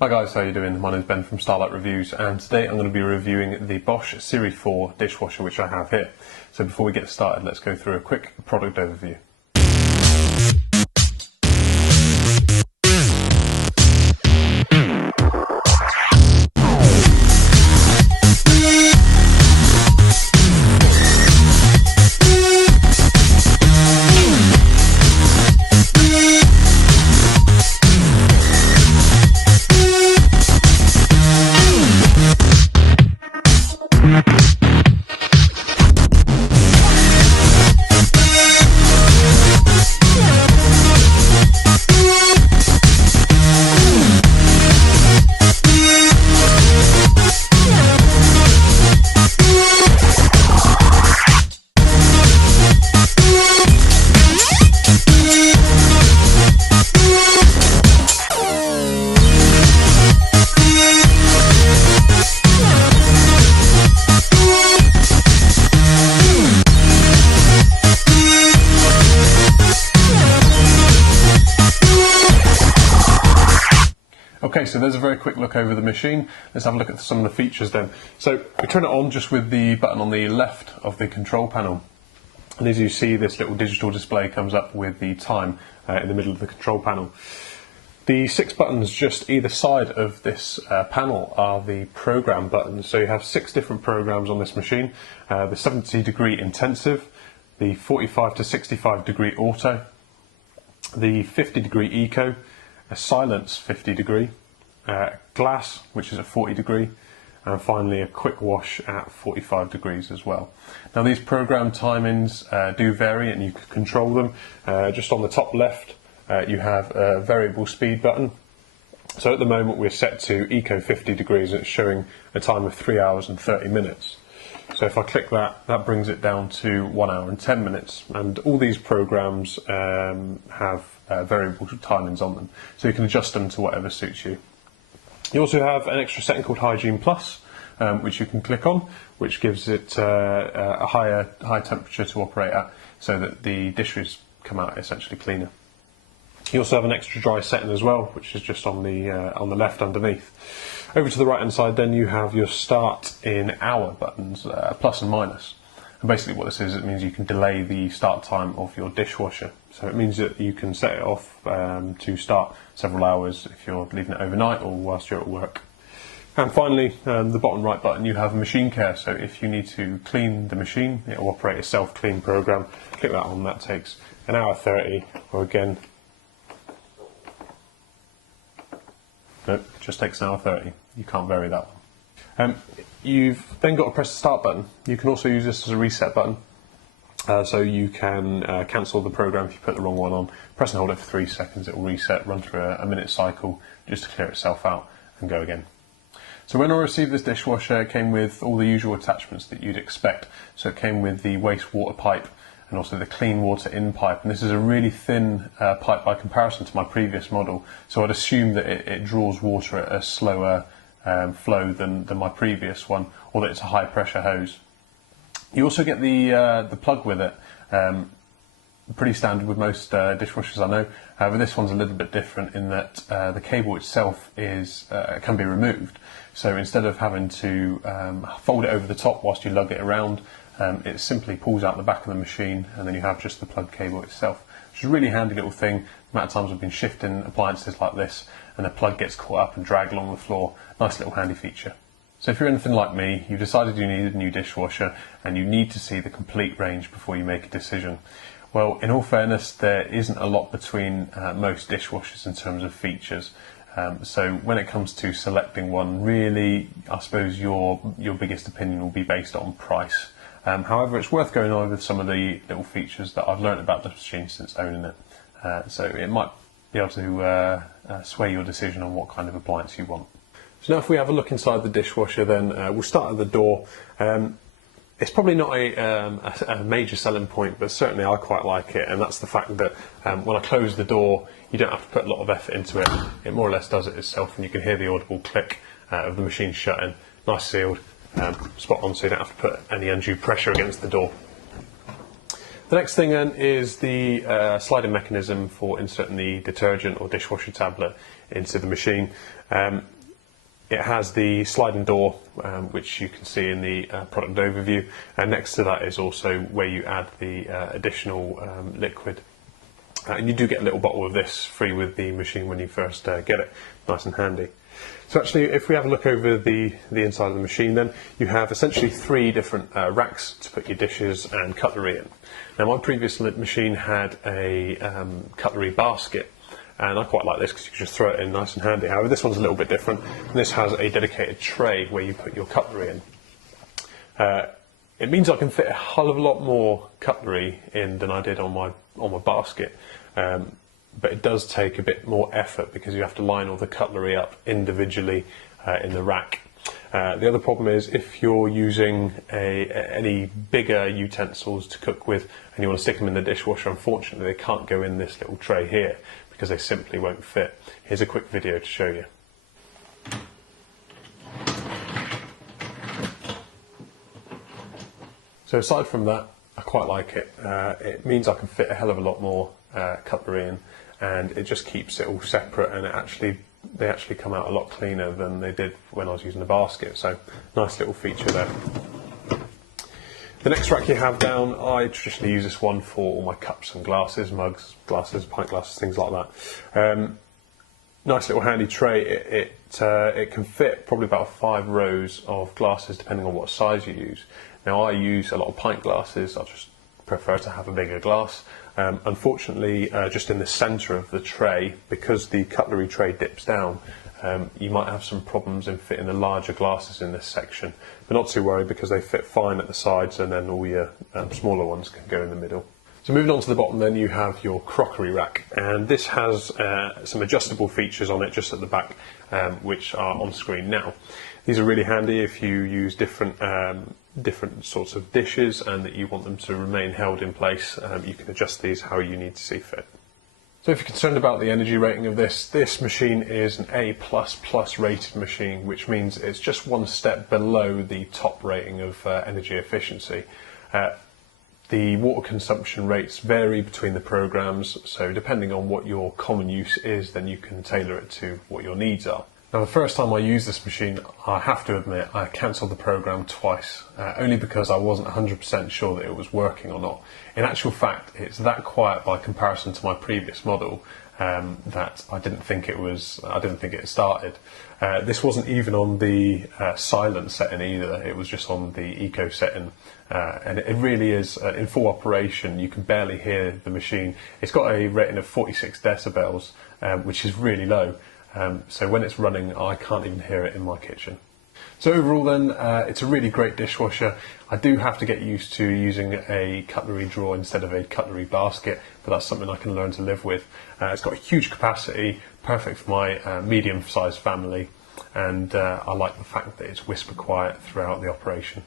Hi guys, how are you doing? My name is Ben from Starlight Reviews, and today I'm going to be reviewing the Bosch Serie 4 dishwasher which I have here. So before we get started, let's go through a quick product overview. Okay, so there's a very quick look over the machine. Let's have a look at some of the features then. So we turn it on just with the button on the left of the control panel. And as you see, this little digital display comes up with the time in the middle of the control panel. The 6 buttons just either side of this panel are the program buttons. So you have 6 different programs on this machine. The 70-degree intensive, the 45 to 65-degree auto, the 50-degree eco, a silence 50 degree, glass which is at 40 degree, and finally a quick wash at 45 degrees as well. Now these program timings do vary and you can control them. Just on the top left you have a variable speed button. So at the moment we're set to eco 50 degrees and it's showing a time of 3 hours and 30 minutes. So if I click that, that brings it down to 1 hour and 10 minutes. And all these programs have variable timings on them, so you can adjust them to whatever suits you. You also have an extra setting called Hygiene Plus, which you can click on, which gives it a high temperature to operate at, so that the dishes come out essentially cleaner. You also have an extra dry setting as well, which is just on the left underneath. Over to the right hand side then you have your start in hour buttons, plus and minus. And basically what this is, it means you can delay the start time of your dishwasher. So it means that you can set it off to start several hours if you're leaving it overnight or whilst you're at work. And finally, the bottom right button, you have machine care. So if you need to clean the machine, it will operate a self-clean program. Click that on, that takes 1 hour 30, or again, nope, it just takes 1 hour 30. You can't vary that one. You've then got to press the start button. You can also use this as a reset button. So you can cancel the program if you put the wrong one on. Press and hold it for 3 seconds, it will reset, run through a minute cycle just to clear itself out and go again. So when I received this dishwasher, it came with all the usual attachments that you'd expect. So it came with the wastewater pipe and also the clean water in pipe. And this is a really thin pipe by comparison to my previous model. So I'd assume that it draws water at a slower flow than my previous one, or that it's a high pressure hose. You also get the plug with it, pretty standard with most dishwashers I know. However, this one's a little bit different in that the cable itself can be removed. So instead of having to fold it over the top whilst you lug it around, it simply pulls out the back of the machine and then you have just the plug cable itself, which is a really handy little thing. The amount of times I've been shifting appliances like this and the plug gets caught up and dragged along the floor. Nice little handy feature. So if you're anything like me, you've decided you need a new dishwasher and you need to see the complete range before you make a decision. Well, in all fairness, there isn't a lot between most dishwashers in terms of features. So when it comes to selecting one, really, I suppose your biggest opinion will be based on price. However, it's worth going over some of the little features that I've learned about the machine since owning it. So it might be able to sway your decision on what kind of appliance you want. So now if we have a look inside the dishwasher, then we'll start at the door. It's probably not a major selling point, but certainly I quite like it, and that's the fact that when I close the door, you don't have to put a lot of effort into it. It more or less does it itself, and you can hear the audible click of the machine shutting. Nice sealed, spot on, so you don't have to put any undue pressure against the door. The next thing then is the sliding mechanism for inserting the detergent or dishwasher tablet into the machine. It has the sliding door, which you can see in the product overview, and next to that is also where you add the additional liquid. And you do get a little bottle of this free with the machine when you first get it, nice and handy. So actually, if we have a look over the inside of the machine, then you have essentially 3 different racks to put your dishes and cutlery in. Now my previous machine had a cutlery basket, and I quite like this because you can just throw it in nice and handy. However, this one's a little bit different. And this has a dedicated tray where you put your cutlery in. It means I can fit a hell of a lot more cutlery in than I did on my basket. But it does take a bit more effort because you have to line all the cutlery up individually in the rack. The other problem is if you're using any bigger utensils to cook with and you want to stick them in the dishwasher, unfortunately they can't go in this little tray here because they simply won't fit. Here's a quick video to show you. So aside from that, I quite like it. It means I can fit a hell of a lot more cutlery in, and it just keeps it all separate, and they actually come out a lot cleaner than they did when I was using the basket. So nice little feature there. The next rack you have down, I traditionally use this one for all my cups and glasses, mugs, glasses, pint glasses, things like that. Nice little handy tray. It can fit probably about 5 rows of glasses depending on what size you use. Now I use a lot of pint glasses. I just prefer to have a bigger glass. Unfortunately, just in the centre of the tray, because the cutlery tray dips down, you might have some problems in fitting the larger glasses in this section. But not too worried because they fit fine at the sides, and then all your smaller ones can go in the middle. So moving on to the bottom, then you have your crockery rack, and this has some adjustable features on it just at the back, which are on screen now. These are really handy if you use different sorts of dishes and that you want them to remain held in place. You can adjust these how you need to see fit. So if you're concerned about the energy rating of this machine is an A++ rated machine, which means it's just one step below the top rating of energy efficiency. The water consumption rates vary between the programs, so depending on what your common use is, then you can tailor it to what your needs are. Now, the first time I used this machine, I have to admit, I cancelled the program twice, only because I wasn't 100% sure that it was working or not. In actual fact, it's that quiet by comparison to my previous model that I didn't think it started. This wasn't even on the silent setting either. It was just on the eco setting, and it really is in full operation. You can barely hear the machine. It's got a rating of 46 decibels, which is really low. So when it's running, I can't even hear it in my kitchen. So overall then, it's a really great dishwasher. I do have to get used to using a cutlery drawer instead of a cutlery basket, but that's something I can learn to live with. It's got a huge capacity, perfect for my medium-sized family, and I like the fact that it's whisper quiet throughout the operation.